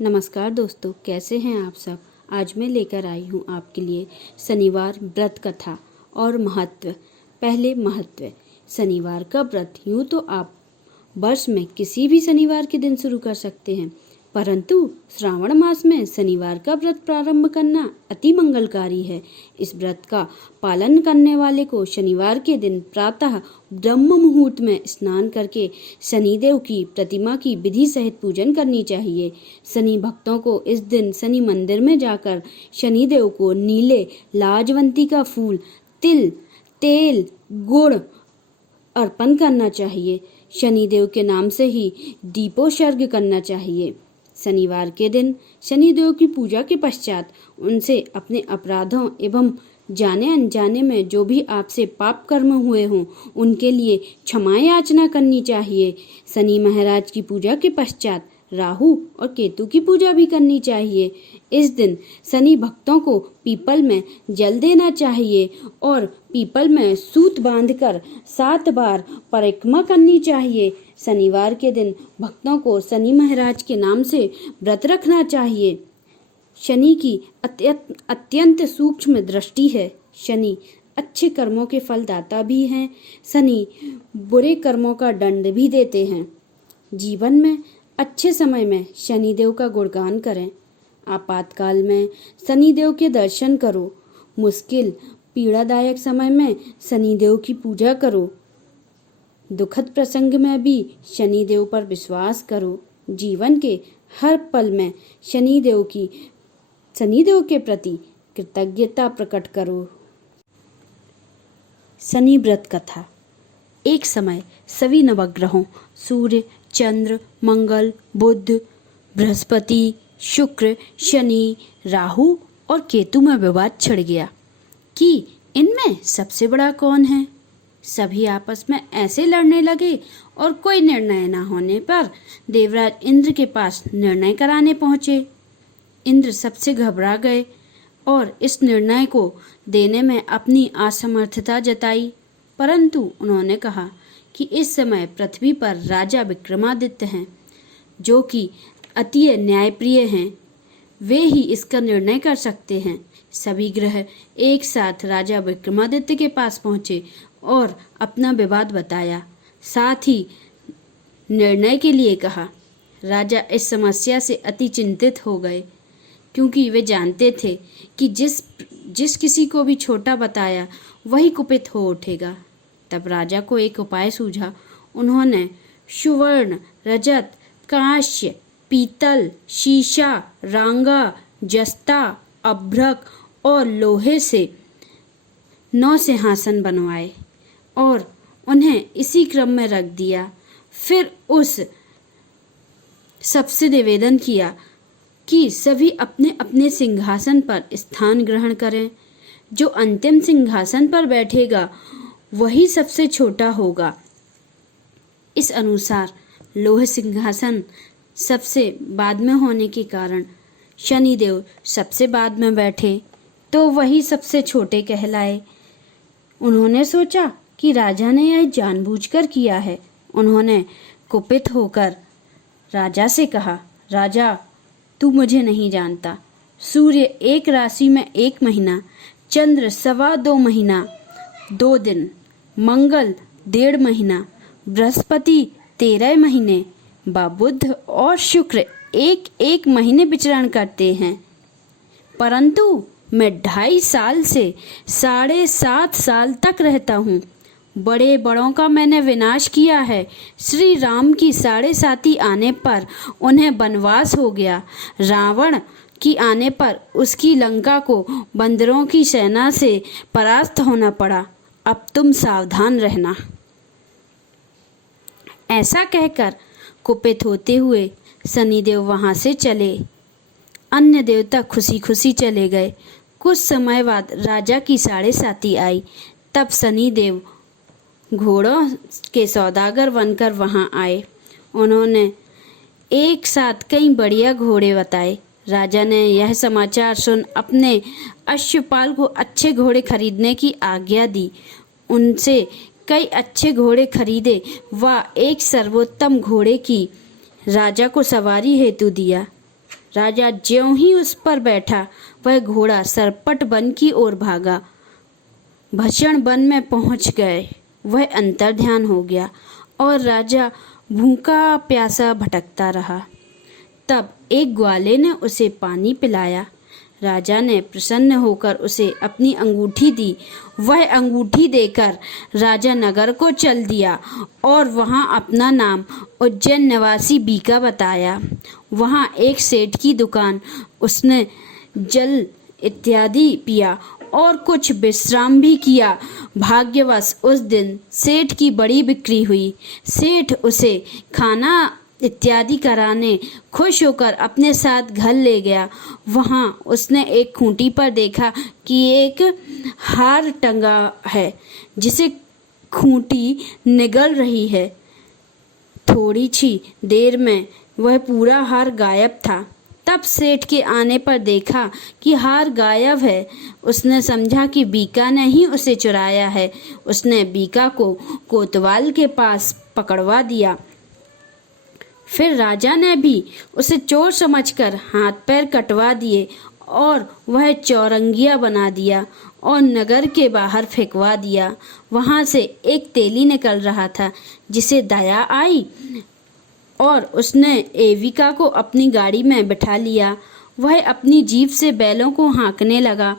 नमस्कार दोस्तों, कैसे हैं आप सब। आज मैं लेकर आई हूँ आपके लिए शनिवार व्रत कथा और महत्व। पहले महत्व। शनिवार का व्रत यूँ तो आप वर्ष में किसी भी शनिवार के दिन शुरू कर सकते हैं, परंतु श्रावण मास में शनिवार का व्रत प्रारंभ करना अति मंगलकारी है। इस व्रत का पालन करने वाले को शनिवार के दिन प्रातः ब्रह्म मुहूर्त में स्नान करके शनिदेव की प्रतिमा की विधि सहित पूजन करनी चाहिए। शनि भक्तों को इस दिन शनि मंदिर में जाकर शनिदेव को नीले लाजवंती का फूल, तिल, तेल, गुड़ अर्पण करना चाहिए। शनिदेव के नाम से ही दीपोत्सर्ग करना चाहिए। शनिवार के दिन शनिदेव की पूजा के पश्चात उनसे अपने अपराधों एवं जाने अनजाने में जो भी आपसे पाप कर्म हुए हों उनके लिए क्षमा याचना करनी चाहिए। शनि महाराज की पूजा के पश्चात राहु और केतु की पूजा भी करनी चाहिए। इस दिन शनि भक्तों को पीपल में जल देना चाहिए और पीपल में सूत बांधकर 7 बार परिक्रमा करनी चाहिए। शनिवार के दिन भक्तों को शनि महाराज के नाम से व्रत रखना चाहिए। शनि की अत्यंत सूक्ष्म दृष्टि है। शनि अच्छे कर्मों के फलदाता भी हैं। शनि बुरे कर्मों का दंड भी देते हैं। जीवन में अच्छे समय में शनिदेव का गुणगान करें। आपातकाल में शनिदेव के दर्शन करो। मुश्किल पीड़ादायक समय में शनिदेव की पूजा करो। दुखद प्रसंग में भी शनिदेव पर विश्वास करो। जीवन के हर पल में शनिदेव के प्रति कृतज्ञता प्रकट करो। शनि व्रत कथा। एक समय सभी नवग्रहों सूर्य, चंद्र, मंगल, बुध, बृहस्पति, शुक्र, शनि, राहु और केतु में विवाद छिड़ गया कि इनमें सबसे बड़ा कौन है। सभी आपस में ऐसे लड़ने लगे और कोई निर्णय न होने पर देवराज इंद्र के पास निर्णय कराने पहुंचे। इंद्र सबसे घबरा गए और इस निर्णय को देने में अपनी असमर्थता जताई, परंतु उन्होंने कहा कि इस समय पृथ्वी पर राजा विक्रमादित्य हैं, जो कि अति न्यायप्रिय हैं। वे ही इसका निर्णय कर सकते हैं। सभी ग्रह एक साथ राजा विक्रमादित्य के पास पहुंचे और अपना विवाद बताया, साथ ही निर्णय के लिए कहा। राजा इस समस्या से अति चिंतित हो गए, क्योंकि वे जानते थे कि जिस किसी को भी छोटा बताया वही कुपित हो उठेगा। तब राजा को एक उपाय सूझा। उन्होंने सुवर्ण, रजत, कांस्य, पीतल, शीशा, रांगा, जस्ता, अभ्रक और लोहे से 9 सिंहासन बनवाए और उन्हें इसी क्रम में रख दिया। फिर उस सबसे निवेदन किया कि सभी अपने अपने सिंहासन पर स्थान ग्रहण करें। जो अंतिम सिंहासन पर बैठेगा वही सबसे छोटा होगा। इस अनुसार लोह सिंहासन सबसे बाद में होने के कारण शनिदेव सबसे बाद में बैठे, तो वही सबसे छोटे कहलाए। उन्होंने सोचा कि राजा ने यह जानबूझकर किया है। उन्होंने कुपित होकर राजा से कहा, राजा, तू मुझे नहीं जानता। सूर्य एक राशि में 1 महीना, चंद्र 2.25 महीना 2 दिन, मंगल 1.5 महीना, बृहस्पति 13 महीने, बुध और शुक्र 1 महीने विचरण करते हैं। परंतु मैं 2.5 साल से 7.5 साल तक रहता हूँ। बड़े बड़ों का मैंने विनाश किया है। श्री राम की 7.5 आने पर उन्हें वनवास हो गया। रावण की आने पर उसकी लंका को बंदरों की सेना से परास्त होना पड़ा। अब तुम सावधान रहना। ऐसा कहकर कुपित होते हुए शनिदेव वहां से चले। अन्य देवता खुशी खुशी चले गए। कुछ समय बाद राजा की 7.5 आई। तब शनिदेव घोड़ों के सौदागर बनकर वहां आए। उन्होंने एक साथ कई बढ़िया घोड़े बताए। राजा ने यह समाचार सुन अपने अश्वपाल को अच्छे घोड़े खरीदने की आज्ञा दी। उनसे कई अच्छे घोड़े खरीदे व एक सर्वोत्तम घोड़े की राजा को सवारी हेतु दिया। राजा ज्यों ही उस पर बैठा, वह घोड़ा सरपट वन की ओर भागा। भक्षण वन में पहुंच गए, वह अंतर्ध्यान हो गया और राजा भूखा प्यासा भटकता रहा। तब एक ग्वाले ने उसे पानी पिलाया। राजा ने प्रसन्न होकर उसे अपनी अंगूठी दी। वह अंगूठी देकर राजा नगर को चल दिया और वहां अपना नाम उज्जैन निवासी बीका बताया। वहां एक सेठ की दुकान, उसने जल इत्यादि पिया और कुछ विश्राम भी किया। भाग्यवश उस दिन सेठ की बड़ी बिक्री हुई। सेठ उसे खाना इत्यादि कराने खुश होकर अपने साथ घर ले गया। वहां उसने एक खूंटी पर देखा कि एक हार टंगा है, जिसे खूंटी निगल रही है। थोड़ी सी देर में वह पूरा हार गायब था। तब सेठ के आने पर देखा कि हार गायब है। उसने समझा कि बीका ने ही उसे चुराया है। उसने बीका को कोतवाल के पास पकड़वा दिया। फिर राजा ने भी उसे चोर समझकर हाथ पैर कटवा दिए और वह चौरंगिया बना दिया और नगर के बाहर फेंकवा दिया। वहां से एक तेली निकल रहा था, जिसे दया आई और उसने एविका को अपनी गाड़ी में बिठा लिया। वह अपनी जीभ से बैलों को हाँकने लगा।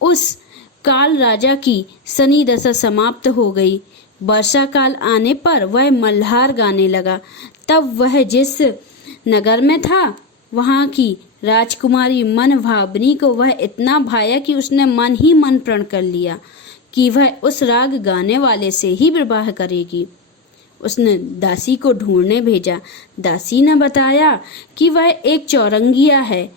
उस काल राजा की शनि दशा समाप्त हो गई। वर्षा काल आने पर वह मल्हार गाने लगा। तब वह जिस नगर में था, वहाँ की राजकुमारी मन भावनी को वह इतना भाया कि उसने मन ही मन प्रण कर लिया कि वह उस राग गाने वाले से ही विवाह करेगी। उसने दासी को ढूंढने भेजा। दासी ने बताया कि वह एक चौरंगिया है,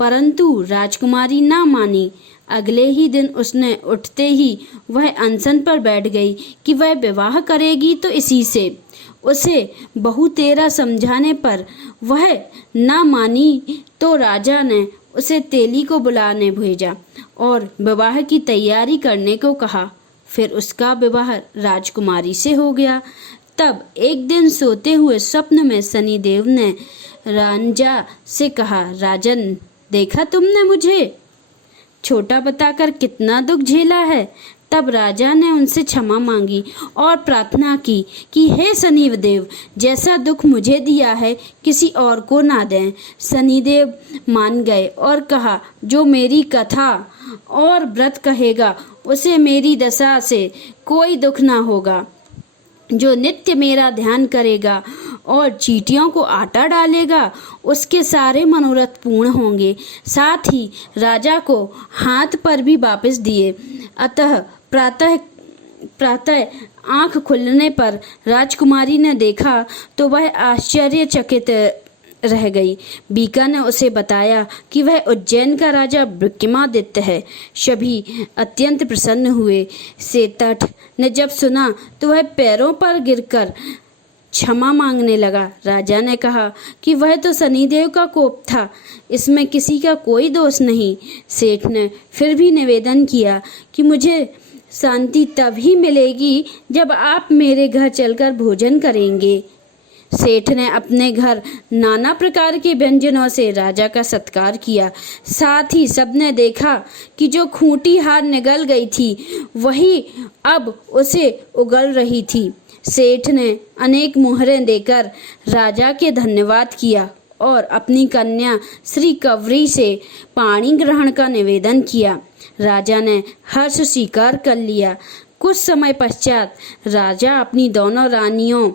परंतु राजकुमारी ना मानी। अगले ही दिन उसने उठते ही वह अनशन पर बैठ गई कि वह विवाह करेगी तो इसी से। उसे बहु तेरा समझाने पर वह ना मानी तो राजा ने उसे तेली को बुलाने भेजा और विवाह की तैयारी करने को कहा। फिर उसका विवाह राजकुमारी से हो गया। तब एक दिन सोते हुए स्वप्न में शनिदेव ने रांझा से कहा, राजन, देखा तुमने मुझे छोटा बताकर कितना दुख झेला है। तब राजा ने उनसे क्षमा मांगी और प्रार्थना की कि हे शनिदेव, जैसा दुख मुझे दिया है किसी और को ना दें। शनिदेव मान गए और कहा, जो मेरी कथा और व्रत कहेगा उसे मेरी दशा से कोई दुख ना होगा। जो नित्य मेरा ध्यान करेगा और चींटियों को आटा डालेगा, उसके सारे मनोरथ पूर्ण होंगे। साथ ही राजा को हाथ पर भी वापस दिए। अतः प्रातः आंख खुलने पर राजकुमारी ने देखा तो वह आश्चर्यचकित रह गई। बीका ने उसे बताया कि वह उज्जैन का राजा विक्रमादित्य है। सभी अत्यंत प्रसन्न हुए। सेतठ ने जब सुना तो वह पैरों पर गिरकर क्षमा मांगने लगा। राजा ने कहा कि वह तो शनिदेव का कोप था, इसमें किसी का कोई दोष नहीं। सेठ ने फिर भी निवेदन किया कि मुझे शांति तब ही मिलेगी जब आप मेरे घर चलकर भोजन करेंगे। सेठ ने अपने घर नाना प्रकार के व्यंजनों से राजा का सत्कार किया। साथ ही सबने देखा कि जो खूंटी हार निगल गई थी, वही अब उसे उगल रही थी। सेठ ने अनेक मुहरें देकर राजा के धन्यवाद किया और अपनी कन्या श्री कवरी से पाणी ग्रहण का निवेदन किया। राजा ने हर्ष स्वीकार कर लिया। कुछ समय पश्चात राजा अपनी दोनों रानियों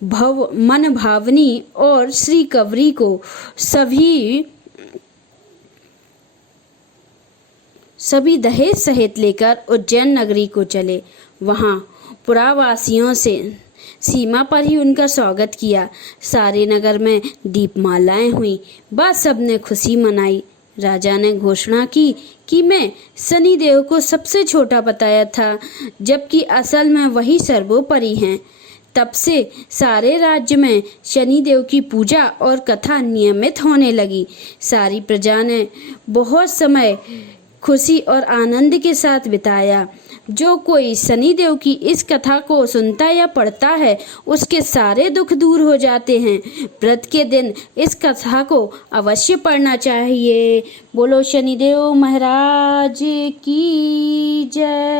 मन भावनी और श्री कवरी को सभी दहेज सहित लेकर उज्जैन नगरी को चले। वहां पुरावासियों से सीमा पर ही उनका स्वागत किया। सारे नगर में दीपमालाएं हुई। बस सबने खुशी मनाई। राजा ने घोषणा की कि मैं शनिदेव को सबसे छोटा बताया था, जबकि असल में वही सर्वोपरि हैं। तब से सारे राज्य में शनिदेव की पूजा और कथा नियमित होने लगी। सारी प्रजा ने बहुत समय खुशी और आनंद के साथ बिताया। जो कोई शनिदेव की इस कथा को सुनता या पढ़ता है उसके सारे दुख दूर हो जाते हैं। व्रत के दिन इस कथा को अवश्य पढ़ना चाहिए। बोलो शनिदेव महाराज की जय।